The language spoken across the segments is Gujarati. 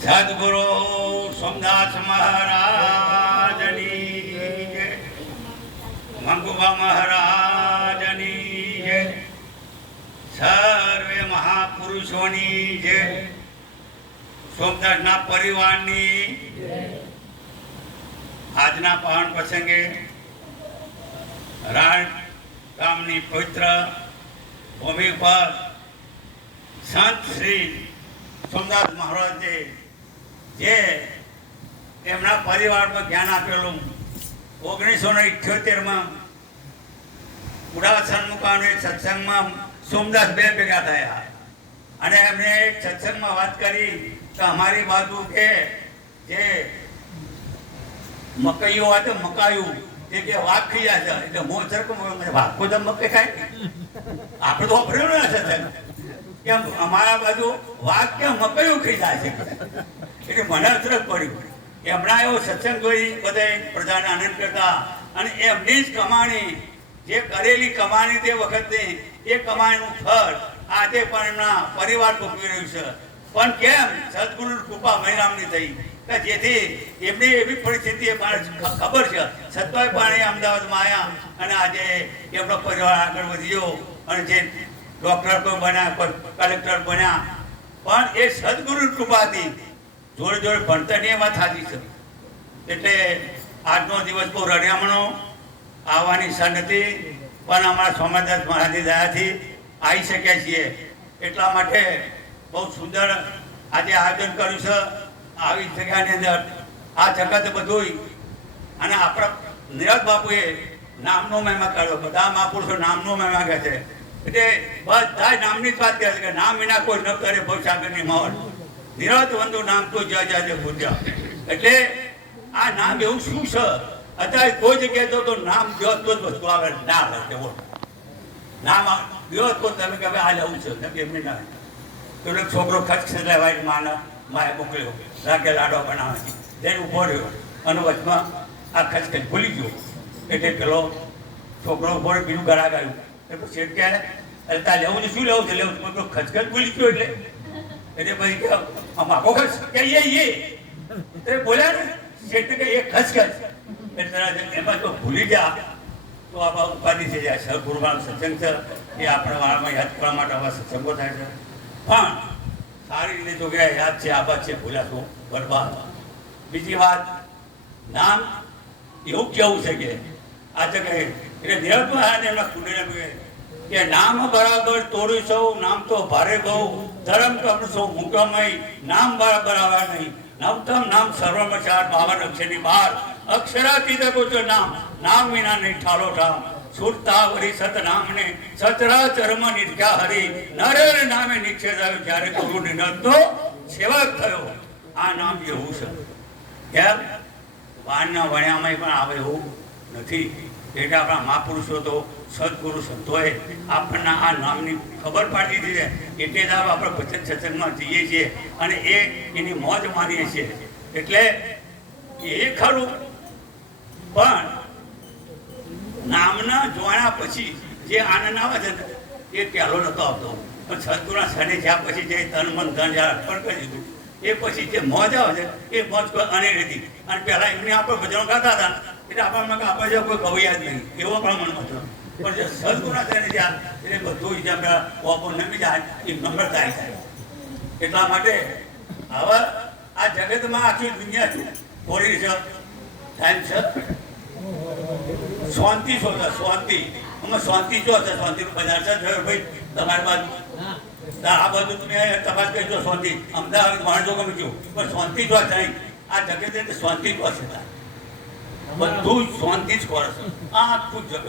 સદગુરુ સોમદાસ મહારાજની જય, મંગુબા મહારાજની જય, સર્વે મહાપુરુષોની જય, સોમદાસના પરિવારની આજના પાવન પ્રસંગે રાણ ગામની પવિત્ર ભૂમિ પર સંત શ્રી સોમદાસ મહારાજે જે એમના પરિવારમાં જ્ઞાન આપેલું 1978માં બુઢા સન્મુખાનો એક સત્સંગમાં સોમદાસ બે ભેગા થયા અને એમને એક સત્સંગમાં વાત કરી કે અમારી બાજુ કે જે મકઈઓ હોય તો મકાયું એ કે વાઘ ખાઈ જાય છે એટલે મોચર વાઘો તો મકઈ ખાય આપણે તો વાપરેલું ના સત્સંગ કેમ અમારા બાજુ વાઘ કેમ મકઈઓ ખાઈ જાય છે એટલે મને અચરજ પડ્યું. એમના એવો સત્સંગ જોઈ બધા પ્રજાને આનંદ કરતા અને એમની જ કમાણી જે કરેલી કમાણી તે વખતે એ કમાણીનું ફળ આજે પણ એમના પરિવાર ભોગવી રહ્યું છે. પણ કેમ સદગુરુ કૃપા મહિરામની થઈ કે જેથી એમની એવી પરિસ્થિતિ ખબર છે છતાંય પણ એ અમદાવાદમાં આવ્યા અને આજે એમનો પરિવાર આગળ વધ્યો અને જે ડૉક્ટર પણ બન્યા, કલેક્ટર બન્યા. પણ એ સદગુરુ કૃપાથી જોડે જોડે ભણતરની વાત સાચી છે. એટલે આજનો દિવસ બહુ રળિયામણો આવવાની ઈચ્છા નથી પણ અમારા સોમદાસ મહારાજની દયાથી આવી શક્યા છીએ. એટલા માટે બહુ સુંદર આજે આયોજન કર્યું છે. આવી જગ્યાની અંદર આ જગત બધું અને આપણા નિરજ બાપુએ નામનો મહિમા કાઢ્યો. બધા મહાપુરુષો નામનો મહિમા કહે છે એટલે બધા નામની જ વાત કરે છે કે નામ વિના કોઈ ન કરે ભવસાગરની માવડ નિરત વંદુ નામ તો જય જય જય પૂજ્ય. એટલે આ નામ એવું શું છે અત્યારે કોઈ જગ્યાએ તો નામ દ્યો તો જ વસ્તુ આવે ના આવે તેવો નામ દ્યો તો તમે કે આ લેવું છે એમની ના પેલો છોકરો ખર્ચ લેવાય માને માએ મોકલ્યો રાગે લાડો બનાવવાની તેને ઉભો રહ્યો અને વચમાં આ ખર્ચ ભૂલી ગયો એટલે પેલો છોકરો ઉભો રહ્યો બીજું ઘરાક આવ્યું એટલે શેઠ કહે અરે તાર લેવું શું લેવું છે લેવું પેલો ખચખચ ભૂલી ગયો એટલે પછી કે આખો ખર્ચ કહીએ એટલે બોલ્યા ને શેઠ કે એ ખચખચ એટલે એમાં જો ભૂલી ગયા તો આવા ઉપાધિ થઈ જાય. સદગુરુનો સત્સંગ છે એ આપણા વાળામાં યાદ કરવા માટે આવા સત્સંગો થાય છે. પણ સારી રીતે જો ગયા યાદ છે આ વાત છે ભૂલ્યા તો બરબાદ. બીજી વાત નામ એવું કેવું છે કે આ જગ્યાએ એટલે નિરંતર એમના કુંડળીને કે નામ બરાબર તોડ્યું સૌ નામ તો ભારે બહુ ધર્મ કમ સૌ મૂકમય નામ બરાબર આવે નહીં નવતમ નામ સર્વમાં 52 અક્ષરની બહાર અક્ષરાતીત ગોચર નામ નામ વિના નહીં ઠાલો ઠામ સુરતા વરી સત નામને સચરાચરમાં નિર્ખ્યા હરી નરેર નામે નિક્ષેપ આવ્યો જ્યારે ગુરુ નિરંતો સેવક થયો. આ નામ એવું છે કેમ વાણના વણ્યામાં પણ આવે એવું નથી. એટલે આપણા મહાપુરુષો તો સદગુરુ સંતોએ આપણને આ નામની ખબર પાડી દીધી છે એટલે જ આપણે ભજન સત્સંગમાં જઈએ છીએ અને એની મોજ માનીએ છીએ. એટલે એ ખરું પણ નામના જોયા પછી જે આનંદ આવે છે એ પહેલો નહોતો આવતો પણ સદગુરુના શરણે જ્યાં પછી જે તન મન ધન જ્યારે અર્પણ કરી દીધું એ પછી જે મોજ આવે છે એ મોજ અનેરી હતી. અને પહેલાં એમને આપણે ભજનો ગાતા હતા એટલે આપણને આપણે જે કોઈ કવિયા જ નહીં એવો પણ મનમાં હતો. પણ જે સદગુરુના શરણે જ્યાં એટલે બધું જે આપણે ઓપો નમી જાય એ નમ્રતા આવી જાય. એટલા માટે હવે આ જગતમાં આખી દુનિયા થોડી છે ટાઈમ છે શાંતિ શોધે શાંતિ અમે શાંતિ જો છે શાંતિનું બજાર છે ભાઈ તમારી બાજુ આ બાજુ તમે તપાસ કરજો શાંતિ અમદાવાદ માણસો ગમે ગયું પણ શાંતિ જો નહીં આ જગત એટલે શાંતિ જો છે બધું શાંતિ જ ખોરે છે આખું જગત.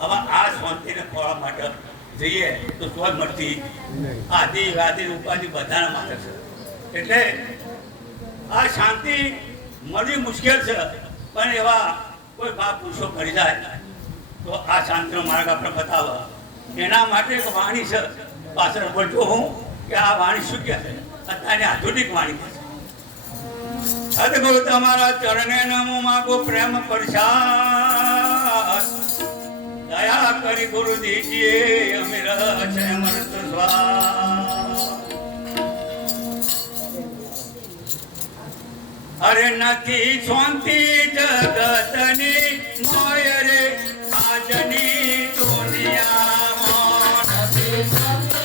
હવે આ શાંતિને ખોરવા માટે જઈએ તો સ્વજ મળતી આદિ વાદિ ઉપાધિ બધાના માટે છે. એટલે આ શાંતિ મળવી મુશ્કેલ છે પણ એવા કોઈ મહાપુરુષો કરી જાય તો આ શાંતિનો માર્ગ આપણે બતાવે. એના માટે એક વાણી છે પાછળ બોલતો હું કે આ વાણી શું કહે છે અત્યારની આધુનિક વાણી કહે છે. સદગુરુ તમારા ચરણે નમો માગો પ્રેમ પ્રસાદ દયા કરી ગુરુ દીજીએ અમીર છે મૃત સ્વા અરે નથી શાંતિ જગતની મોય રે આજની દુનિયામાં નથી શાંતિ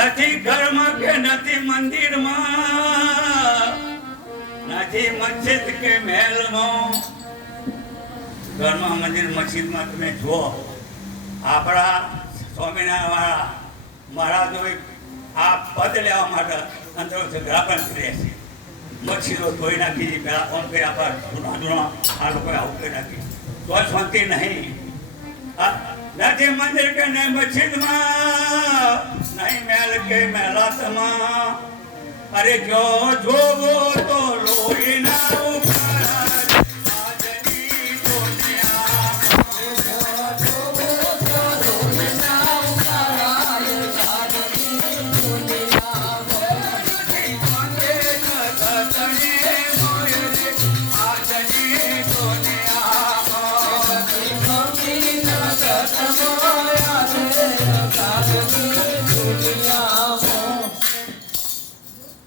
નથી ઘરમાં કે નથી મંદિરમાં, નથી મસ્જિદ કે મહેલમાં. ઘરમાં મંદિર મસ્જિદમાં તમે જુઓ, આપણા સ્વામિનારાયણ મહારાજોએ આ પદ લેવા માટે અંદર ઝઘડા પણ કર્યા છે. મસ્જિદો ધોઈ નાખી, પેલા કોમ કર્યા પર જૂના આ લોકોએ આવું કરી નાખી. તો શાંતિ નહીં. નથી મંદિર કે નહીં મસ્જિદમાં, નહીં મહેલ કે મહેલાતમાં. અરે જો જોવો તો લોહીના ઉકાળા આજની દુનિયામાં.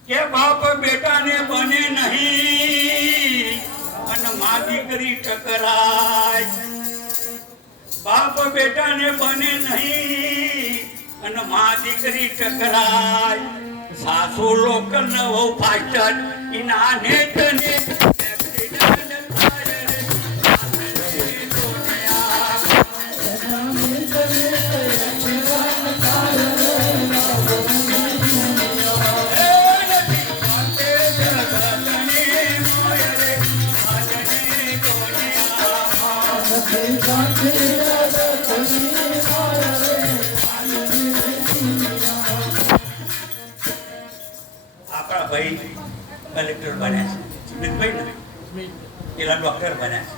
કે બાપ બેટાને બને નહીં અને મા દીકરી ટકરાય. બાપ બેટાને બને નહીં અને મા દીકરી ટકરાય. સાસુ લોકલ ને વહુ ફાસ્ટર ઇના નેત ને આપણા ભાઈ કલેક્ટર બન્યા છે, સ્મિતભાઈ ને પેલા ડોક્ટર બન્યા છે.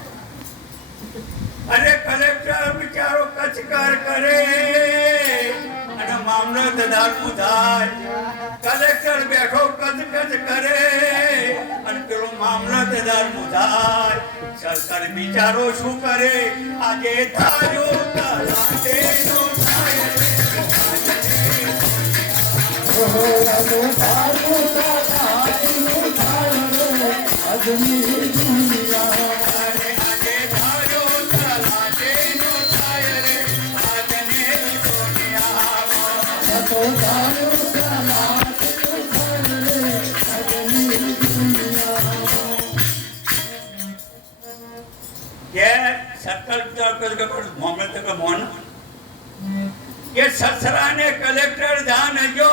અરે કલેક્ટર બિચારો કચકાર કરે અને મામલતદાર મુધાય. કલેક્ટર બેઠો કચકચ કરે અને પેલો મામલતદાર મુધાય. સરકાર બિચારો શું કરે? આજે ધાર્યો તલાટેનો થાય. કે સસરાને કલેક્ટર જાણજો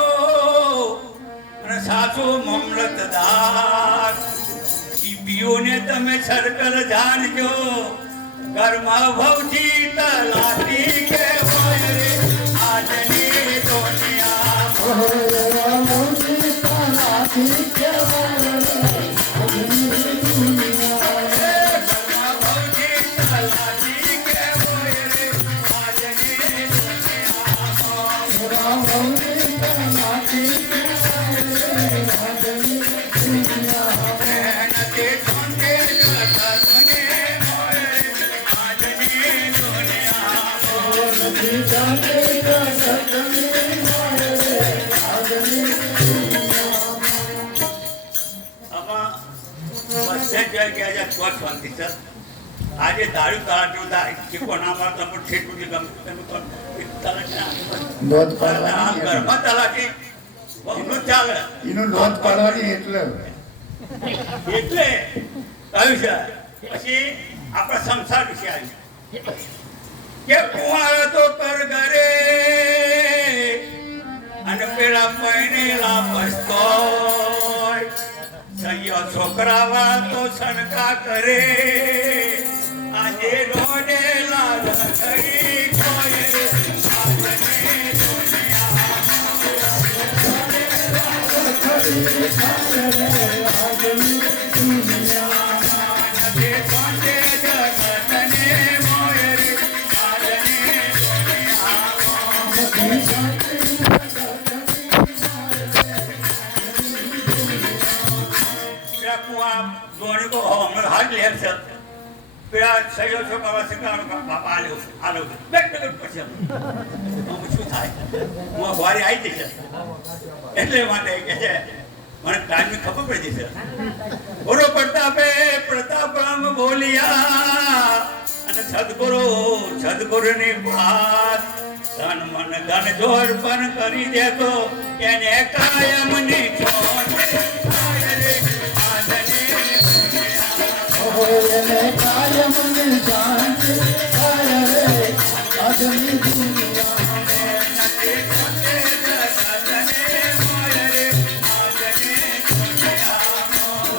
અને સાસુ મામલતદાર. ઈપીઓને તમે સર્કલ જાણજો. ઘરમાં ભવજી તલાટી કે હોય રે આજની આજે દારૂ તલાટી થાય કે કોના પર ઠેઠું ઘરમાં તલાટી બહુ ચાલે. એનું નોંધ પાડવાની એટલે કહ્યું છે. પછી આપણા સંસાર વિશે આવી કે કુંવારો તો કર ઘરે અને પેલા પહેરેલા પસ્તોય. સૈયો છોકરાવા તો સનકા કરે. આજે રોડેલા રખડી કોઈ લેર છે પેલા સહયો છોકરા શીખવાનો બાપા આલ્યો બેક પછી શું થાય હું વારી આવી જશે એટલે માટે કે છે મને ટાઈમની ખબર પડી જશે બોલો પ્રતાપરામ બોલ્યા અને સદગુરુની વાત તન મન ધન જોર પણ કરી દેતો એને કાયમની છોડ એને કાયમની શાંતિ થાય રે આજની દુનિયા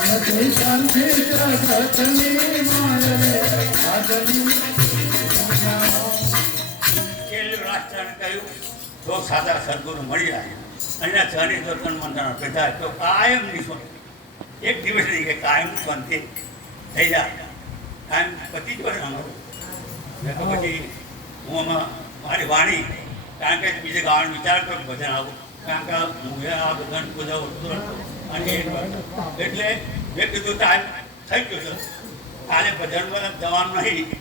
નથી શાંતિ જગતની માય રે આજની દુનિયા છેલ્લું રાજકારણ કહ્યું તો સાદા સદગુરુ મળી જાય અને શનિ દર્શન મંત્રના પિતા તો કાયમ નિશો એક દિવસ નહીં કે કાયમ શાંતિ થઈ જાય કાયમ પછી જ બનાવો તો પછી હું આમાં મારી વાણી કારણ કે બીજે ગાવાનું વિચારતો ભજન આવું કારણ કે હું આ ભજન બધા અને એટલે મેં કીધું ટાઈમ થઈ ગયો છે કાલે ભજનમાં જવાનું નહીં